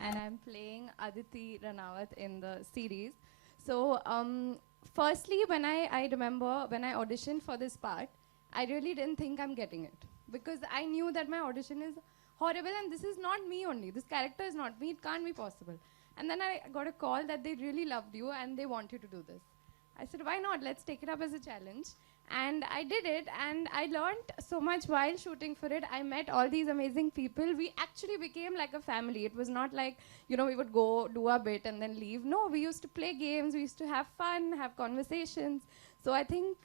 and I'm playing Aditi Ranawat in the series. So, firstly, I remember when I auditioned for this part, I really didn't think I'm getting it because I knew that my audition is horrible and this is not me only. This character is not me. It can't be possible. And then I got a call that they really loved you and they want you to do this. I said, why not? Let's take it up as a challenge. And I did it, and I learned so much while shooting for it. I met all these amazing people. We actually became like a family. It was not like, we would go do our bit and then leave. No, we used to play games, we used to have fun, have conversations. So I think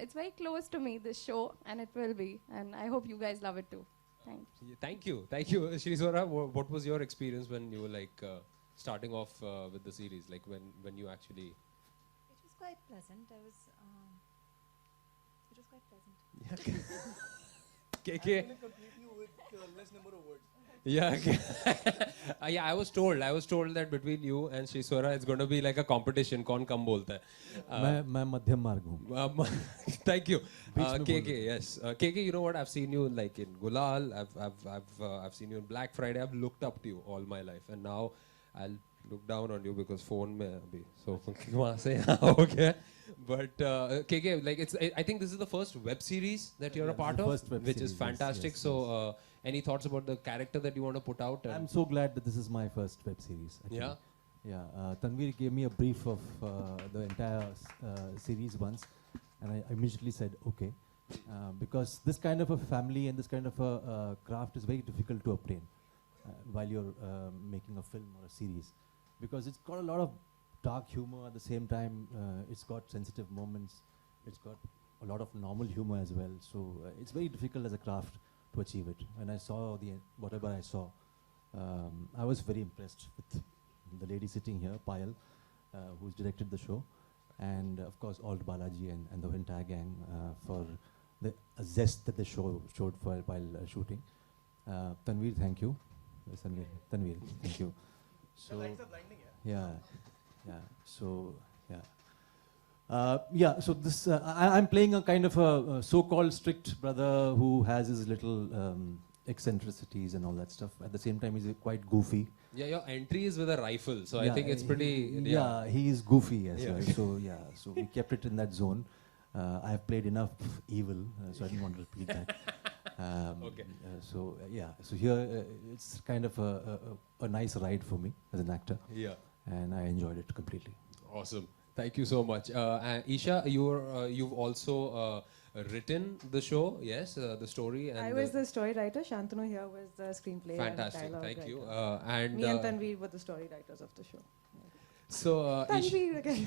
it's very close to me, this show, and it will be. And I hope you guys love it too. Thanks. Yeah, thank you, Shriswara. What was your experience when you were starting off with the series? Like when you actually. It was quite pleasant. It was quite pleasant. KK. I'm going to complete you with less number of words. Yeah, yeah. I was told that between you and Shriswara, it's going to be like a competition. कौन कम बोलता है? मैं मध्यम मार्ग हूँ. Thank you, बीच में KK. बोल. Yes, KK. You know what? I've seen you like in Gulal. I've seen you in Black Friday. I've looked up to you all my life, and now I'll look down on you because phone में अभी. So वहाँ से okay. But KK, like I think this is the first web series that you're a part of, which is fantastic. Yes, so, any thoughts about the character that you want to put out? I'm so glad that this is my first web series. Actually. Yeah. Yeah. Tanveer gave me a brief of the entire series once, and I immediately said okay, because this kind of a family and this kind of a craft is very difficult to obtain while you're making a film or a series, because it's got a lot of dark humor at the same time. It's got sensitive moments. It's got a lot of normal humor as well. So it's very difficult as a craft to achieve it. When I saw whatever I saw, I was very impressed with the lady sitting here, Payal, who's directed the show, and of course Alt Balaji and the entire gang for the zest that the show showed while shooting. Tanveer, thank you. Tanveer, thank you. So, The lights are blinding, yeah. Yeah. So, yeah. So this, I'm playing a kind of a so-called strict brother who has his little eccentricities and all that stuff. At the same time, he's quite goofy. Yeah, your entry is with a rifle, so Yeah, I think it's pretty. Yeah, he is goofy as Yeah. well. So yeah, so we kept it in that zone. I have played enough evil, so I didn't want to repeat that. Okay. So here it's kind of a nice ride for me as an actor. Yeah. And I enjoyed it completely. Awesome. Thank you so much. And Isha, you've also written the show, yes, the story. And I was the story writer. Shantanu here was the screenplay. fantastic. And dialogue Thank you. writer. And Me and Tanveer were the story writers of the show. so, Isha, Tanveer again.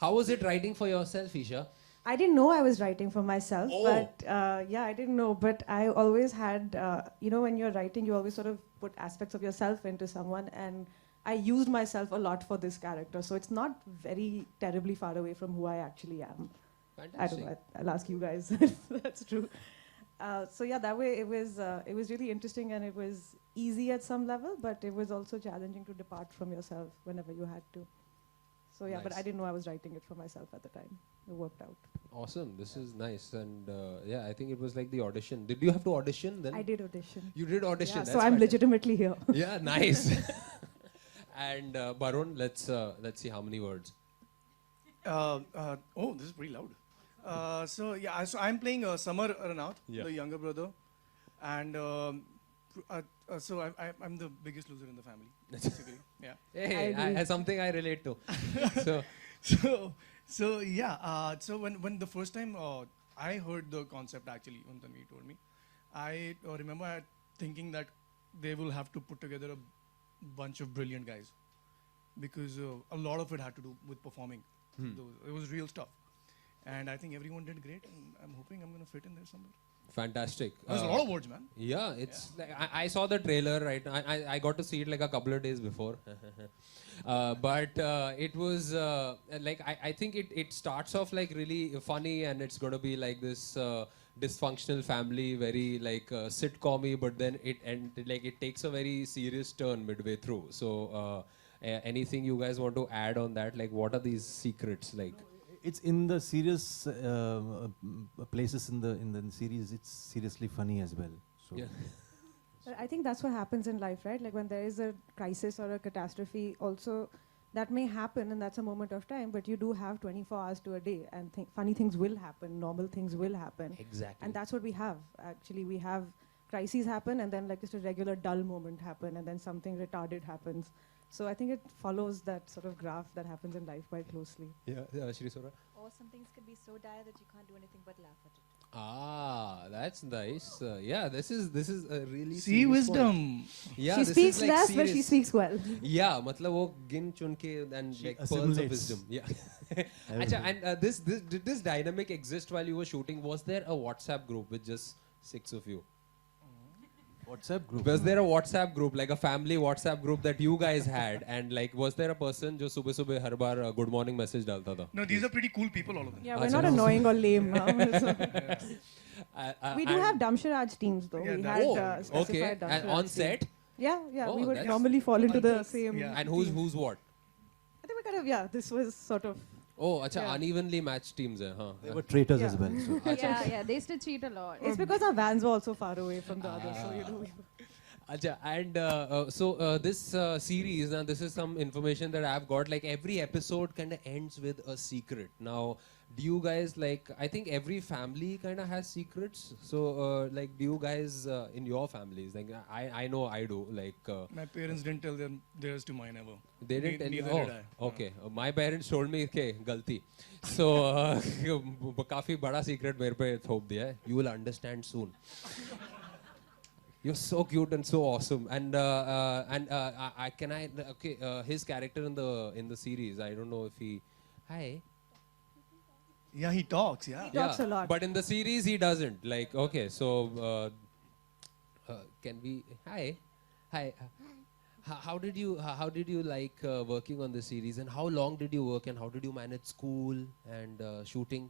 how was it writing for yourself, Isha? I didn't know I was writing for myself, Oh. but yeah, I didn't know. But I always had, when you're writing, you always sort of put aspects of yourself into someone, and I used myself a lot for this character. So it's not very terribly far away from who I actually am. Fantastic. I don't know. I'll ask you guys if that's true. So yeah, that way it was really interesting, and it was easy at some level, but it was also challenging to depart from yourself whenever you had to. So yeah, but Nice. I didn't know I was writing it for myself at the time. It worked out. Awesome. This is nice. And yeah, I think it was like the audition. Did you have to audition then? I did audition. You did audition. Yeah, That's so I'm fantastic. legitimately here. Yeah, nice. And Barun, let's see how many words. Oh, this is pretty loud. So I'm playing Samar Ranawat, Yeah. the younger brother, and so I'm the biggest loser in the family, basically. Yeah. Hey, I agree. something I relate to. So, So yeah. So when the first time I heard the concept, actually, when Tanvi told me, I remember thinking that they will have to put together a bunch of brilliant guys, because a lot of it had to do with performing. It was real stuff, and I think everyone did great, and I'm hoping I'm going to fit in there somewhere. fantastic. There's a lot of words, man. Yeah, it's like I saw the trailer, right? I got to see it like a couple of days before. But it was like I think it starts off like really funny, and it's going to be like this dysfunctional family, very like sitcom-y, but then it takes a very serious turn midway through. So anything you guys want to add on that? Like, what are these secrets like? It's in the serious places in the series. It's seriously funny as well. So Yeah. But I think that's what happens in life, right? Like when there is a crisis or a catastrophe, also that may happen and that's a moment of time, but you do have 24 hours to a day and funny things will happen, normal things will happen. Exactly. And that's what we have. Actually, we have crises happen and then like just a regular dull moment happen and then something retarded happens. So I think it follows that sort of graph that happens in life quite closely. Yeah, Shri Sora. Or some things can be so dire that you can't do anything but laugh at it. Ah, that's nice. Yeah, this is a really See serious wisdom. point. Yeah, She this speaks is like less, but she serious. speaks well. Yeah, मतलब वो गिन चुन के and She like pearls of assimilates wisdom. Yeah. Acha, Everything. and did this dynamic exist while you were shooting? Was there a WhatsApp group with just 6 of you? WhatsApp group. Was there a WhatsApp group, like a family WhatsApp group that you guys had? And like, was there a person जो सुबह सुबह हर बार good morning message डालता था? No, these are pretty cool people, all of them. Yeah, we're Acha. not annoying or lame. So we do and- have Damsharaj teams though. Yeah, We that- had Oh, specified okay. And Damsharaj on teams. set? Yeah, Oh, we would that's- normally fall into the Takes. same. Yeah. And team. who's what? I think we kind of this was sort of. Oh, acha, Yeah. unevenly matched teams hai, huh? There were traitors Yeah. as well. So. Yeah, they used to cheat a lot. It's because our vans were also far away from the others, so Ah. we Acha, and this series, now this is some information that I've got, like every episode kind of ends with a secret. Now, do you guys like, I think every family kind of has secrets. So, like, do you guys in your families, like, I know I do, like, My parents didn't tell them theirs to mine ever. they didn't tell you? Neither did I. Okay. My parents told me, okay, galti. So, काफी बड़ा secret मेरे पे थोप दिया है. You will understand soon. You're so cute and so awesome. And his character in the series, I don't know if he, hi. Yeah, he talks, yeah. He talks a lot. But in the series, he doesn't. Like, okay, so can we, hi. How did you like working on the series, and how long did you work, and how did you manage school and shooting?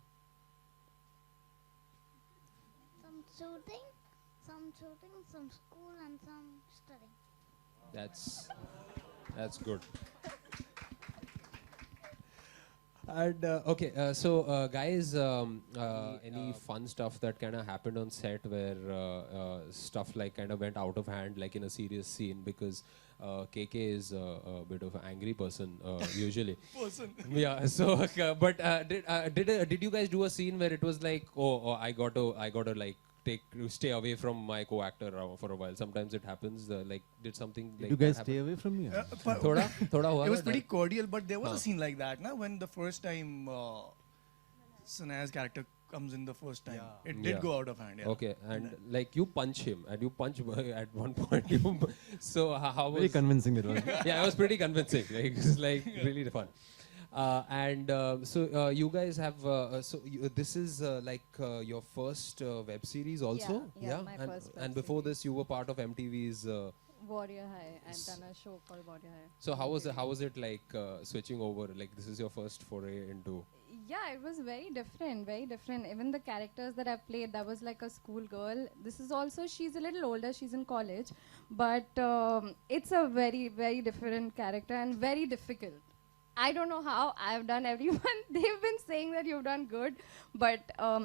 Some shooting, some school, and some studying. That's good. And okay, so guys, any fun stuff that kind of happened on set where stuff like kind of went out of hand, like in a serious scene, because KK is a bit of an angry person usually. Yeah. So, did you guys do a scene where it was like, oh I got to like stay away from my co-actor for a while? Sometimes it happens. Like, did something like You that guys happen? stay away from me? Thoda hua It was na pretty डर? cordial, but there was Huh. a scene like that, na, when the first time Sanaya's character comes in the first time. It did Yeah. go out of hand, yeah. Okay, and like you punch him, and you punch at one point. So how Very was? convincing it was. Yeah, it was pretty convincing. Like, it was like really fun. So you guys have this is like your first web series also. Yeah, my and, first web and before this, you were part of MTV's. Warrior High. I've done a show called Warrior High. So how was it like switching over? Like, this is your first foray into. Yeah, it was very different, very different. Even the characters that I played, that was like a school girl. This is also, she's a little older, she's in college. But it's a very, very different character and very difficult. I don't know how I've done everyone. They've been saying that you've done good, but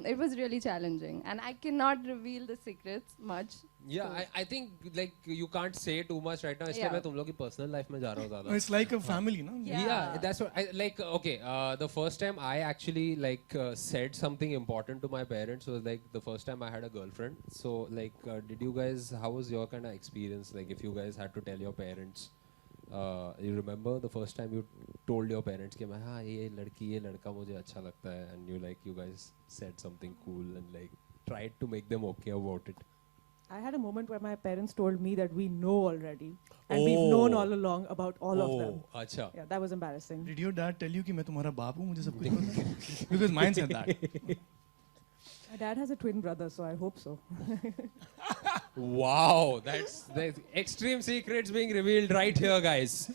it was really challenging. And I cannot reveal the secrets much. Yeah, So- I think like you can't say too much right now. इसलिए Yeah. मैं तुम लोग की personal life में जा रहा हूँ ज़्यादा. No, it's like a family, no? Yeah, that's what I like. Okay, the first time I actually like said something important to my parents was like the first time I had a girlfriend. So like, did you guys? How was your kind of experience? Like, if you guys had to tell your parents, you remember the first time you told your parents कि मैं हाँ ये लड़की ये लड़का मुझे अच्छा लगता है, and you guys said something cool and like tried to make them okay about it. I had a moment where my parents told me that we know already, and we've known Oh. all along about all of them. Oh, अच्छा. Yeah, that was embarrassing. Did your dad tell you कि मैं तुम्हारा बाप हूँ, मुझे सब कुछ पता है? Because mine said that. My dad has a twin brother, so I hope so. Wow, that's extreme secrets being revealed right here, guys.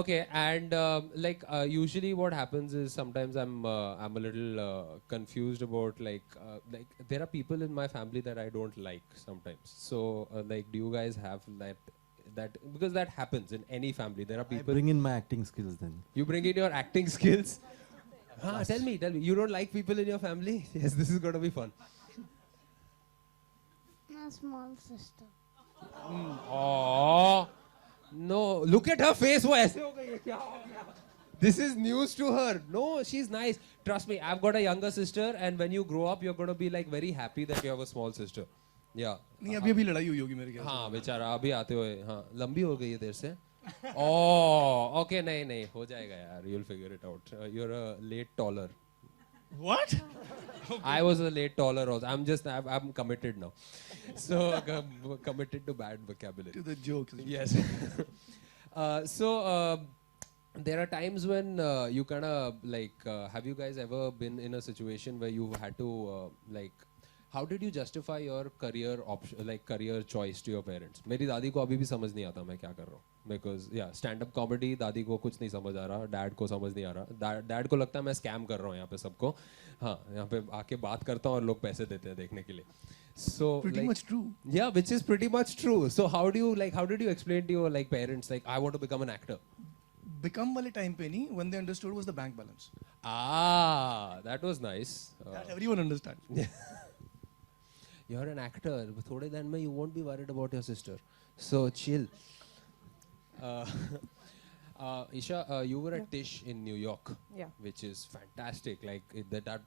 Okay, and usually what happens is sometimes I'm a little confused about like there are people in my family that I don't like sometimes. So like, do you guys have that because that happens in any family? There are I people. bring in my acting skills then. You bring in your acting skills. Tell me. You don't like people in your family? Yes, this is gonna be fun. My small sister. Oh no! Look at her face. वो ऐसे हो गई है, क्या हो गया? This is news to her. No, she's nice. Trust me, I've got a younger sister, and when you grow up, you're gonna be like very happy that you have a small sister. Yeah. नहीं अभी अभी लड़ाई हुई होगी मेरे ख्याल से. हाँ बेचारा अभी आते हुए हाँ लंबी हो गई है देर से. Oh, okay, नहीं नहीं हो जाएगा यार. You'll figure it out. You're a late taller. What? I was a late taller also. I'm committed now. So committed to bad vocabulary. To the jokes. Yes. There are times when you kind of like, have you guys ever been in a situation where you had to like, how did you justify your career option, like career choice to your parents? मेरी दादी को अभी भी समझ नहीं आता मैं क्या कर रहा हूँ. Because yeah, stand-up comedy दादी को कुछ नहीं समझ आ रहा, dad को समझ नहीं आ रहा. Dad को लगता है मैं scam कर रहा हूँ यहाँ पे सबको. हाँ यहाँ पे आके बात करता हूँ और लोग पैसे देते हैं देखने के लिए. So Pretty like, much true. yeah, which is pretty much true. So how did you explain to your like parents like I want to become an actor? Become वाले time पे नहीं, when they understood was the bank balance. Ah, that was nice. That everyone understands. You're an actor. थोड़े दिन में you won't be worried about your sister. So chill. Isha, you were at Tisch in New York, Yeah. which is fantastic. Like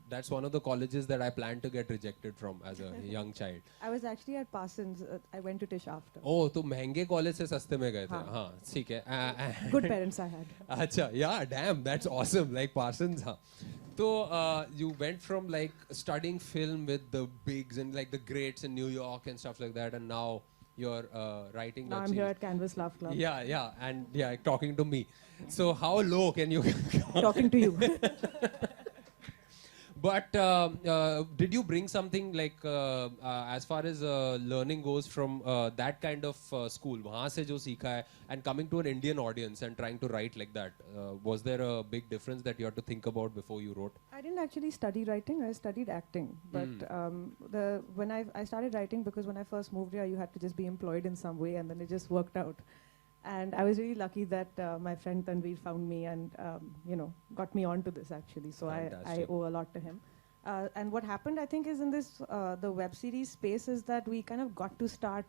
that's one of the colleges that I planned to get rejected from as a young child. I was actually at Parsons. I went to Tisch after. Oh, तो महंगे college से सस्ते में गए थे. हाँ. हाँ, ठीक है. Good parents I had. Acha, yeah, damn, that's awesome. Like Parsons, huh? So you went from like studying film with the bigs and like the greats in New York and stuff like that, and now you're writing. Now web I'm here series. at Canvas Laugh Club. Yeah, and yeah, talking to me. So how low can you? Talking to you. But did you bring something like as far as learning goes from that kind of school? वहाँ से जो सीखा है, and coming to an Indian audience and trying to write like that, was there a big difference that you had to think about before you wrote? I didn't actually study writing. I studied acting. But when I started writing because when I first moved here, you had to just be employed in some way, and then it just worked out. And I was really lucky that my friend Tanveer found me and got me onto this actually. So I Fantastic. owe a lot to him. And what happened, I think, is in this the web series space is that we kind of got to start,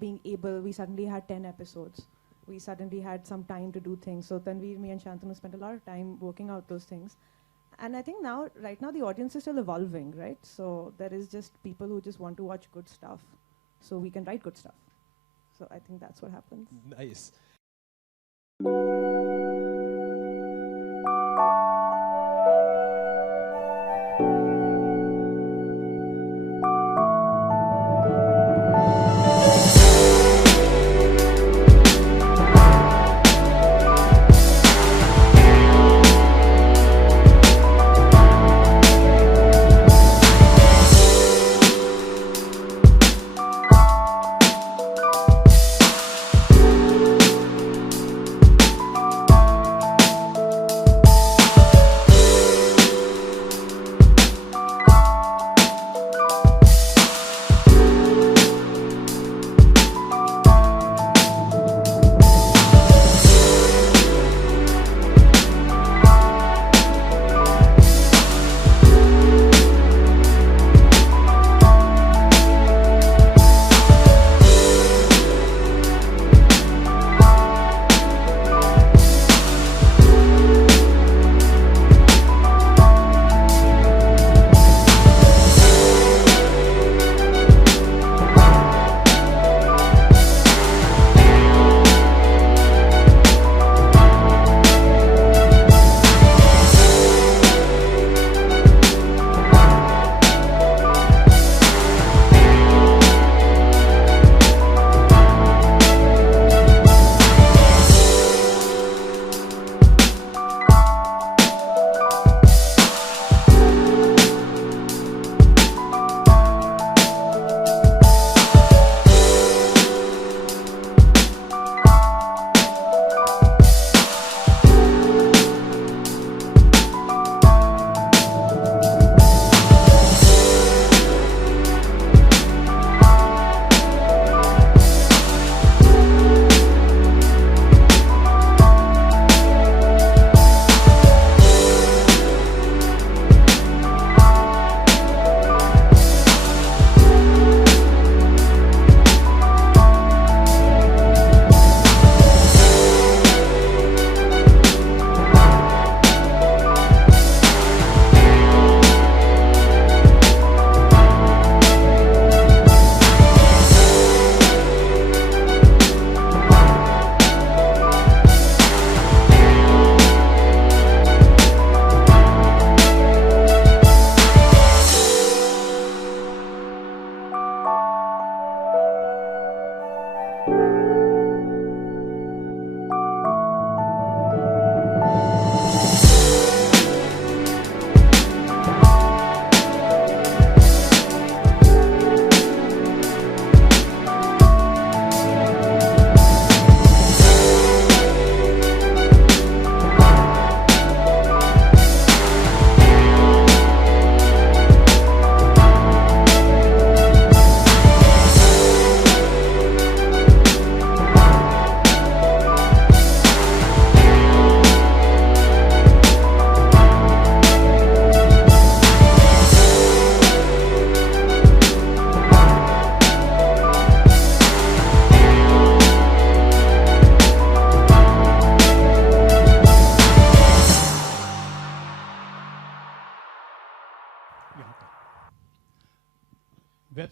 being able. We suddenly had 10 episodes. We suddenly had some time to do things. So Tanveer, me, and Shantanu spent a lot of time working out those things. And I think right now, the audience is still evolving, right? So there is just people who just want to watch good stuff. So we can write good stuff. So I think that's what happens. Nice.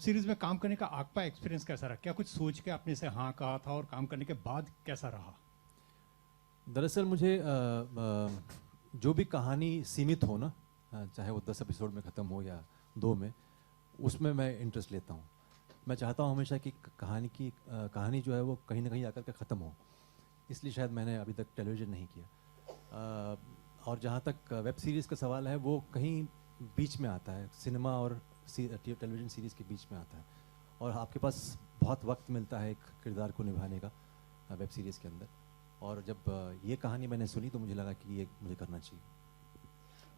Series में काम करने का आपका experience कैसा रहा? क्या कुछ सोच के आपने से हाँ कहा था और काम करने के बाद कैसा रहा? दरअसल मुझे जो भी कहानी सीमित हो ना, चाहे वो 10 एपिसोड में ख़त्म हो या 2 में, उसमें मैं इंटरेस्ट लेता हूँ. मैं चाहता हूँ हमेशा कि कहानी जो है वो कहीं ना कहीं आकर के ख़त्म हो. इसलिए शायद मैंने अभी तक टेलीविज़न नहीं किया. और जहाँ तक वेब सीरीज़ का सवाल है, वो कहीं बीच में आता है, सिनेमा और टेलीविज़न सीरीज़ के बीच में आता है. और आपके पास बहुत वक्त मिलता है एक किरदार को निभाने का वेब सीरीज़ के अंदर. और जब ये कहानी मैंने सुनी तो मुझे लगा कि ये मुझे करना चाहिए.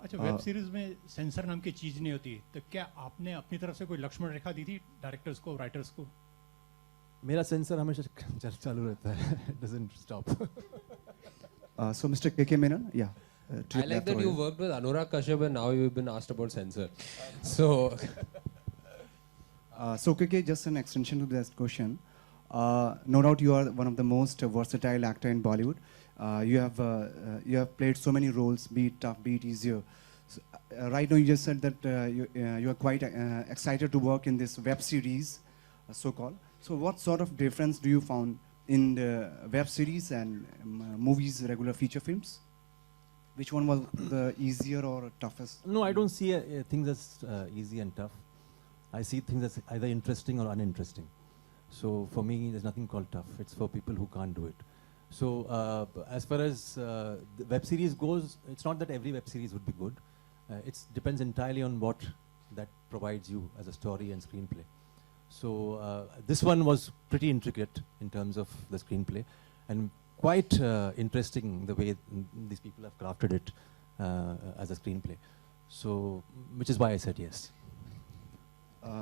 अच्छा, वेब सीरीज में सेंसर नाम की चीज़ नहीं होती, तो क्या आपने अपनी तरफ से कोई लक्ष्मण रेखा दी थी डायरेक्टर्स को, राइटर्स को? मेरा सेंसर हमेशा चालू रहता है. It doesn't stop. So Mr. KK Menon, yeah. I like that you worked with Anurag Kashyap and now you've been asked about censor. So, so KK, just an extension to this question. No doubt you are one of the most versatile actor in Bollywood. You have played so many roles, be it tough, be it easier. So, right now you just said that you are quite excited to work in this web series, so-called. So what sort of difference do you found in the web series and movies, regular feature films? Which one was the easier or toughest? No, I don't see things as easy and tough. I see things as either interesting or uninteresting. So for me, there's nothing called tough. It's for people who can't do it. So as far as the web series goes, it's not that every web series would be good. It depends entirely on what that provides you as a story and screenplay. So this one was pretty intricate in terms of the screenplay, and quite interesting the way these people have crafted it as a screenplay. So, which is why I said yes.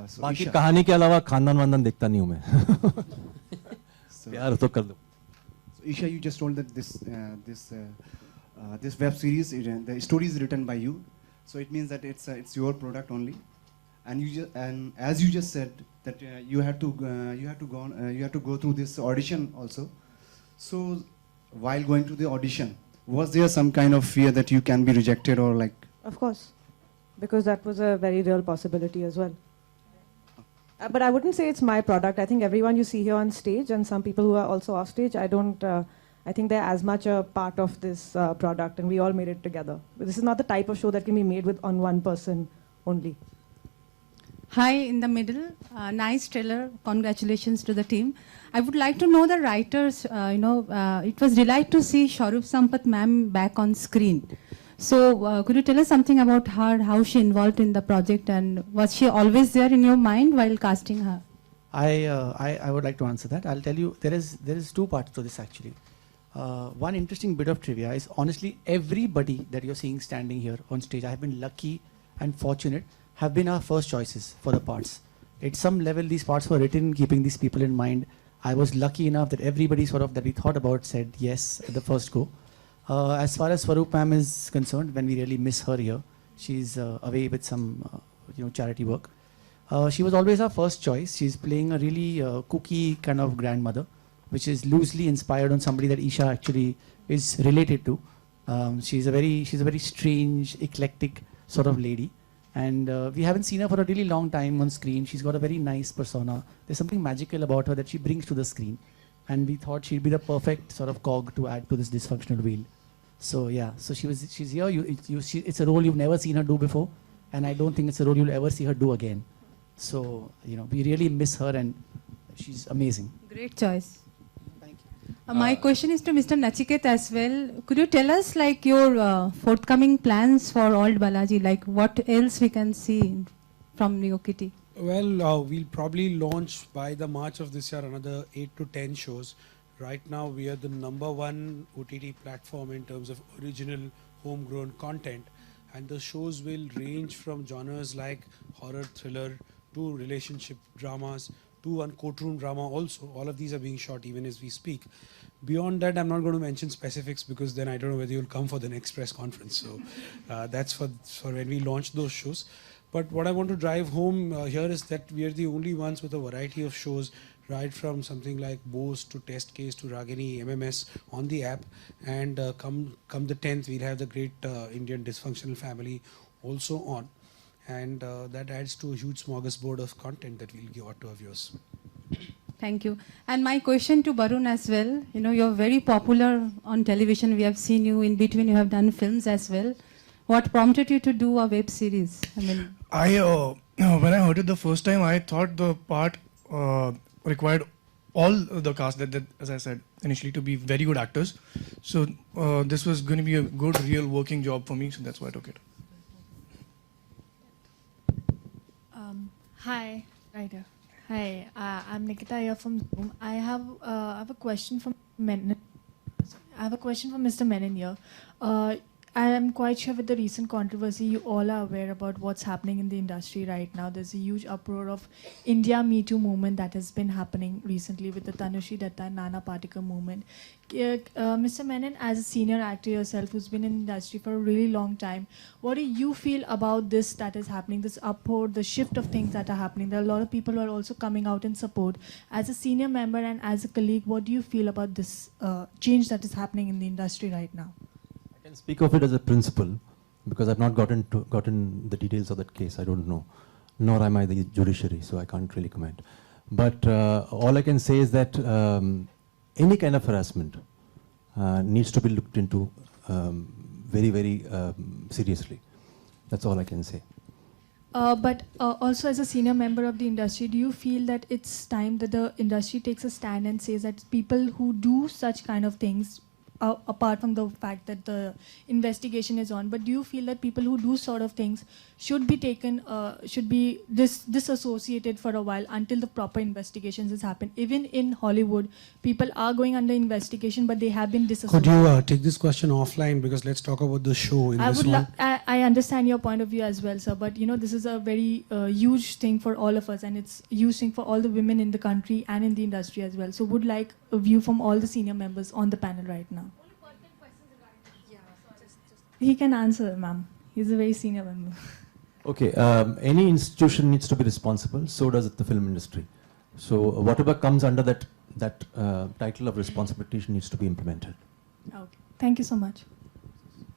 So बाकी Isha, कहानी के अलावा खानदान वानदान देखता नहीं हूँ मैं. so, प्यार तो कर दो. so Isha, you just told that this web series, the story is written by you, so it means that it's your product only, and as you just said that you had to go through this audition also. So while going to the audition, was there some kind of fear that you can be rejected or like? Of course, because that was a very real possibility as well. But I wouldn't say it's my product. I think everyone you see here on stage and some people who are also off stage, I think they're as much a part of this product, and we all made it together. But this is not the type of show that can be made with on one person only. Hi, in the middle. Nice trailer. Congratulations to the team. I would like to know the writers. It was delight to see Shaurabh Sampath ma'am back on screen. So could you tell us something about her, how she involved in the project, and was she always there in your mind while casting her? I would like to answer that. I'll tell you, there is 2 parts to this actually. One interesting bit of trivia is honestly everybody that you're seeing standing here on stage, I have been lucky and fortunate, have been our first choices for the parts. At some level, these parts were written keeping these people in mind. I was lucky enough that everybody that we thought about said yes at the first go. As far as Swaroop ma'am is concerned, when we really miss her here, she's away with some charity work. She was always our first choice. She's playing a really kooky kind of grandmother, which is loosely inspired on somebody that Isha actually is related to. She's a very strange, eclectic sort of lady. And we haven't seen her for a really long time on screen. She's got a very nice persona. There's something magical about her that she brings to the screen. And we thought she'd be the perfect sort of cog to add to this dysfunctional wheel. So yeah, so she's here. It's a role you've never seen her do before. And I don't think it's a role you'll ever see her do again. So, we really miss her and she's amazing. Great choice. Thank you. My question is to Mr. Nachiket as well. Could you tell us like your forthcoming plans for Old Balaji? Like what else we can see from Neo Kitty? Well, we'll probably launch by the March of this year another 8 to 10 shows. Right now we are the #1 OTT platform in terms of original homegrown content, and the shows will range from genres like horror, thriller, to relationship dramas, to one courtroom drama also. All of these are being shot even as we speak. Beyond that, I'm not going to mention specifics because then I don't know whether you'll come for the next press conference. So that's for when we launch those shows. But what I want to drive home here is that we are the only ones with a variety of shows, right from something like Bose to Test Case to Ragini, MMS on the app. And come the 10th, we'll have the great Indian Dysfunctional Family also on. and that adds to a huge smorgasbord of content that we'll give out to our viewers. Thank you. And my question to Barun as well. You know, you're very popular on television. We have seen you in between. You have done films as well. What prompted you to do a web series? I mean, when I heard it the first time, I thought the part required all the cast that, as I said initially, to be very good actors. So this was going to be a good, real working job for me. So that's why I took it. Hi, Ryder. Hi, I'm Nikita here from Zoom. I have a question from Menon. I have a question for Mr. Menon here. I am quite sure with the recent controversy, you all are aware about what's happening in the industry right now. There's a huge uproar of India Me Too movement that has been happening recently with the Tanushree Datta and Nana Patekar movement. Mr. Menon, as a senior actor yourself who's been in the industry for a really long time, what do you feel about this that is happening, this uproar, the shift of things that are happening? There are a lot of people who are also coming out in support. As a senior member and as a colleague, what do you feel about this change that is happening in the industry right now? I can speak of it as a principle because I've not gotten the details of that case. I don't know, nor am I the judiciary, so I can't really comment. But all I can say is that any kind of harassment needs to be looked into very, very seriously. That's all I can say. But also as a senior member of the industry, do you feel that it's time that the industry takes a stand and says that people who do such kind of things, apart from the fact that the investigation is on, but do you feel that people who do sort of things should be taken, should be disassociated for a while until the proper investigations has happened? Even in Hollywood, people are going under investigation, but they have been disassociated. Could you take this question offline, because let's talk about the show in this one. I understand your point of view as well, sir, but you know, this is a very huge thing for all of us, and it's a huge thing for all the women in the country and in the industry as well. So would like a view from all the senior members on the panel right now. He can answer, ma'am. He's a very senior member. Okay, any institution needs to be responsible, so does the film industry. So whatever comes under that title of responsibility needs to be implemented. Okay. Thank you so much.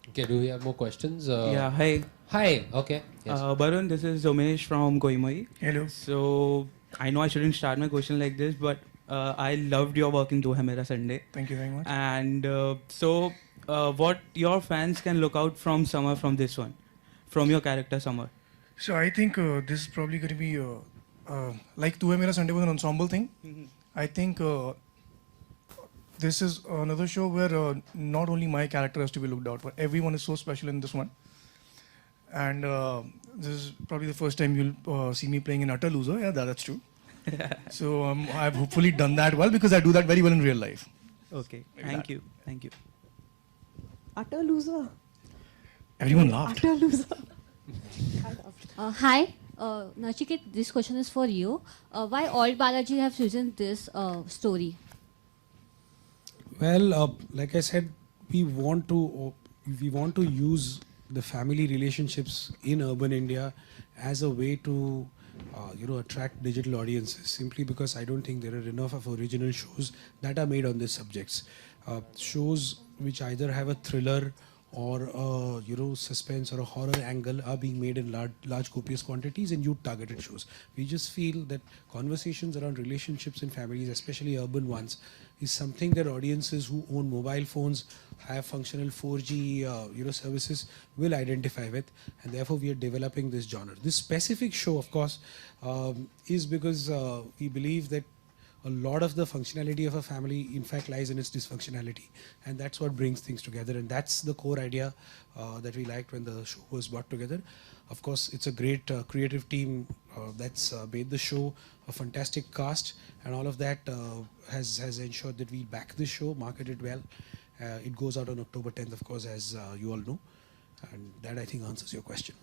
Okay, do we have more questions? Yeah, hi. Hi, okay. Yes. Barun, this is Domesh from Koimai. Hello. So, I know I shouldn't start my question like this, but I loved your work in Do Hai Mera Sunday. Thank you very much. And what your fans can look out from Summer from this one, from your character Summer? So I think this is probably going to be like Tu Hai Mera Sunday was an ensemble thing. I think this is another show where not only my character has to be looked out for. Everyone is so special in this one. And this is probably the first time you'll see me playing an utter loser. Yeah, that's true. So I've hopefully done that well because I do that very well in real life. Okay, Maybe thank that. you. Thank you. Utter loser. Everyone laughed. Utter loser. Hi, Nachiket, this question is for you. Why Old Balaji have chosen this story? Well, like I said, we want to use the family relationships in urban India as a way to attract digital audiences, simply because I don't think there are enough of original shows that are made on these subjects. Shows which either have a thriller or suspense or a horror angle are being made in large copious quantities and youth targeted shows. We just feel that conversations around relationships in families, especially urban ones, is something that audiences who own mobile phones, have functional 4G services will identify with, and therefore we are developing this genre. This specific show, of course, is because we believe that a lot of the functionality of a family in fact lies in its dysfunctionality, and that's what brings things together, and that's the core idea that we liked when the show was brought together. Of course, it's a great creative team that's made the show, a fantastic cast, and all of that has ensured that we back this show, market it well. It goes out on October 10th, of course, as you all know, and that I think answers your question.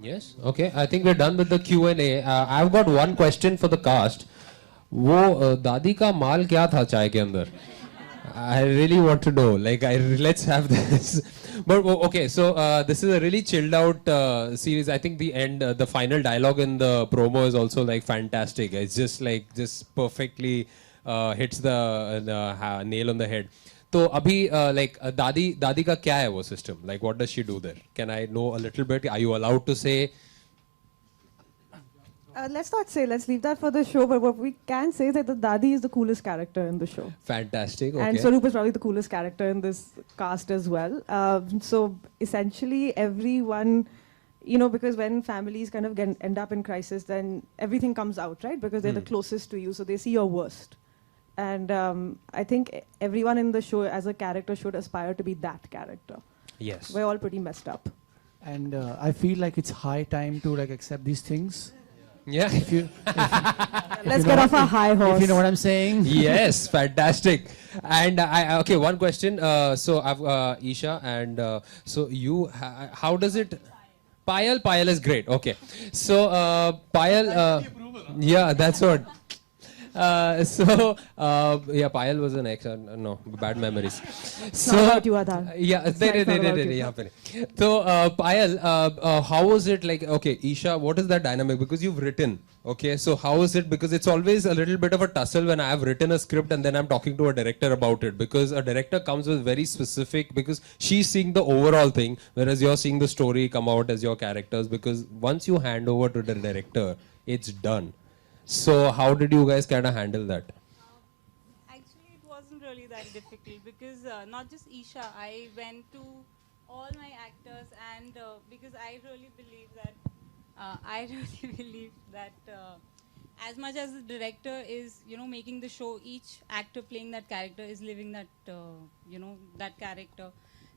Yes. Okay. I think we're done with the Q&A. I've got one question for the cast. वो दादी का माल क्या था चाय के अंदर? I really want to know. Like, let's have this. But okay, so this is a really chilled out series. I think the end, the final dialogue in the promo is also like fantastic. It's just perfectly hits the nail on the head. तो अभी like दादी का क्या है वो system? Like what does she do there? Can I know a little bit? Are you allowed to say? Let's not say, let's leave that for the show, but what we can say is that the Dadi is the coolest character in the show. Fantastic. Okay. And Swaroop is probably the coolest character in this cast as well. So essentially everyone, you know, because when families kind of end up in crisis, then everything comes out, right? Because they're the closest to you, so they see your worst. And I think everyone in the show as a character should aspire to be that character. Yes. We're all pretty messed up. And I feel like it's high time to like accept these things. Yeah. Let's get off our high horse. If you know what I'm saying. Yes, fantastic. And okay, one question. So I've Isha, and so you, how does it? Payal is great. Okay. So Payal, yeah, that's what. Yeah, Payal was an ex. No, bad memories. So not about you, Adar. Yeah, So Payal, how was it like? Okay, Isha, what is that dynamic? Because you've written. Okay, so how is it? Because it's always a little bit of a tussle when I have written a script and then I'm talking to a director about it. Because a director comes with very specific, because she's seeing the overall thing, whereas you're seeing the story come out as your characters. Because once you hand over to the director, it's done. So how did you guys kind of handle that? Actually, it wasn't really that difficult because not just Isha, I went to all my actors and because I really believe that as much as the director is, you know, making the show, each actor playing that character is living that, you know, that character.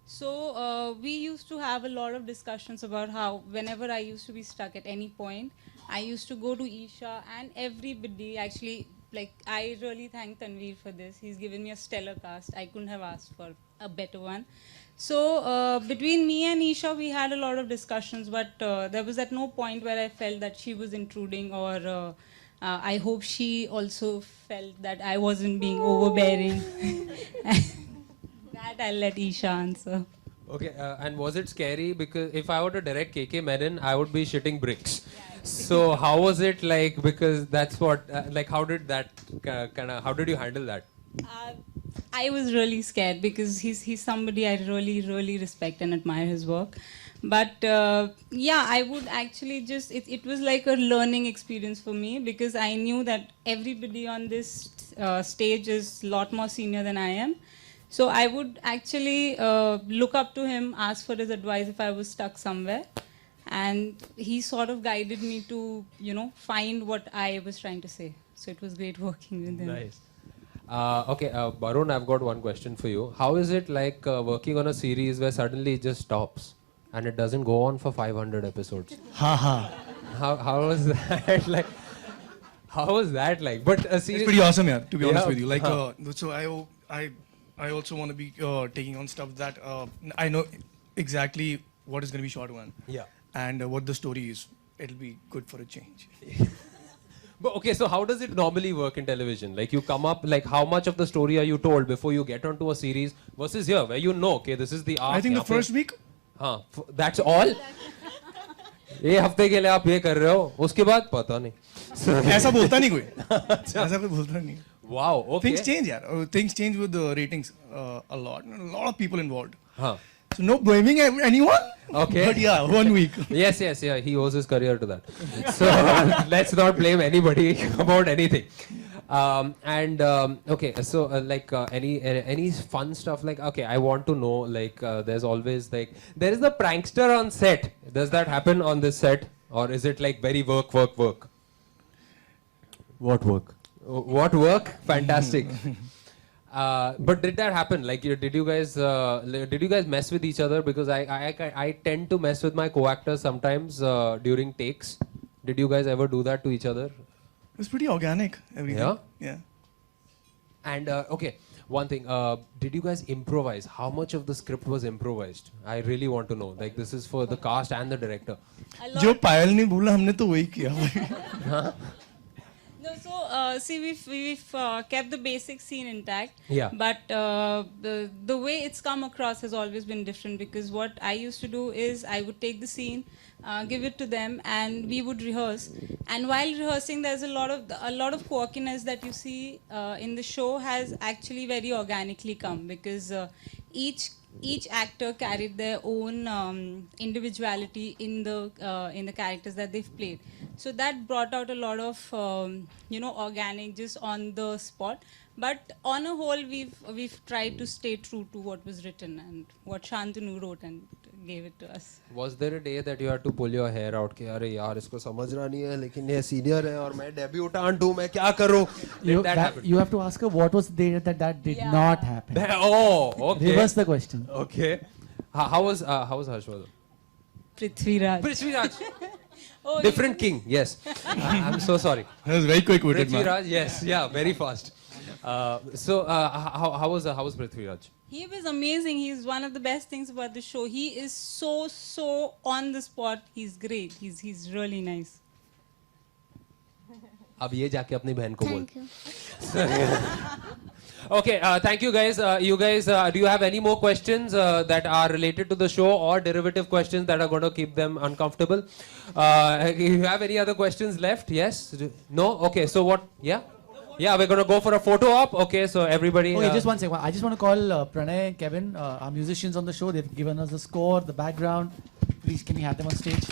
So we used to have a lot of discussions about how whenever I used to be stuck at any point, I used to go to Isha and everybody actually, like, I really thank Tanveer for this. He's given me a stellar cast. I couldn't have asked for a better one. So between me and Isha, we had a lot of discussions, but there was at no point where I felt that she was intruding, or I hope she also felt that I wasn't being overbearing. That I'll let Isha answer. Okay, and was it scary? Because if I were to direct KK Menon, I would be shitting bricks. So how was it like? Because that's what, like, how did that how did you handle that? I was really scared because he's somebody I really respect and admire his work. But yeah, I would actually just, it was like a learning experience for me because I knew that everybody on this stage is a lot more senior than I am. So I would actually look up to him, ask for his advice if I was stuck somewhere. And he sort of guided me to, you know, find what I was trying to say. So it was great working with him. Nice. Okay, Barun, I've got one question for you. How is it like working on a series where suddenly it just stops and it doesn't go on for 500 episodes? How was that like? How was that like? But a series. It's pretty awesome, yeah. To be honest with you, like, so I also want to be taking on stuff that I know exactly what is going to be shot on. Yeah. And what the story is. It'll be good for a change. But okay, so how does it normally work in television? Like you come up, like how much of the story are you told before you get onto a series versus here where you know, okay, this is the arc. I think the first week. That's all. ये हफ्ते के लिए आप ये कर रहे हो, उसके बाद पता नहीं. ऐसा बोलता नहीं कोई. ऐसा कोई बोलता नहीं. Wow. Okay. Things change, yeah. Things change with the ratings a lot. A lot of people involved. Huh. So no blaming anyone. Okay. But yeah, 1 week. Yes, yeah. He owes his career to that. So let's not blame anybody about anything. Okay, so like any fun stuff, like, okay, I want to know, like, there's always like, there is the prankster on set. Does that happen on this set? Or is it like very work? What work? What work? Fantastic. But did that happen? Like, did you guys mess with each other? Because I tend to mess with my co-actors sometimes during takes. Did you guys ever do that to each other? It was pretty organic, everything. Yeah? Yeah. And okay, one thing. Did you guys improvise? How much of the script was improvised? I really want to know. Like, this is for the cast and the director. जो पायल ने बोला हमने तो वही किया. No, so see, we've kept the basic scene intact. Yeah. But the way it's come across has always been different because what I used to do is I would take the scene, give it to them, and we would rehearse. And while rehearsing, there's a lot of quirkiness that you see in the show has actually very organically come, because each actor carried their own individuality in the characters that they've played. So that brought out a lot of organic, just on the spot. But on a whole, we've tried to stay true to what was written and what Shantanu wrote and gave it to us. Was there a day that you had to pull your hair out? कि अरे यार इसको समझना नहीं है, लेकिन ये senior है और मैं debutant हूँ, मैं क्या करूँ? Did that happen? You have to ask her what was the day that did not happen. Oh, okay. Reverse the question. Okay. How was Harshvardhan? Prithviraj. Prithviraj. Different king. Yes. I'm so sorry. That was very quick-witted, man. Prithviraj. Yes. Yeah. Very fast. So how was Prithviraj? He was amazing. He's one of the best things about the show. He is so on the spot. He's great. He's really nice. अब ये जाके अपनी बहन को बोल. Thank you. Okay, thank you guys. You guys, do you have any more questions that are related to the show, or derivative questions that are going to keep them uncomfortable? You have any other questions left? Yes? No? Okay, so what? Yeah? Yeah, we're going to go for a photo op. Okay, so everybody... Okay, just one second. I just want to call Pranay and Kevin, our musicians on the show. They've given us the score, the background. Please, can we have them on stage?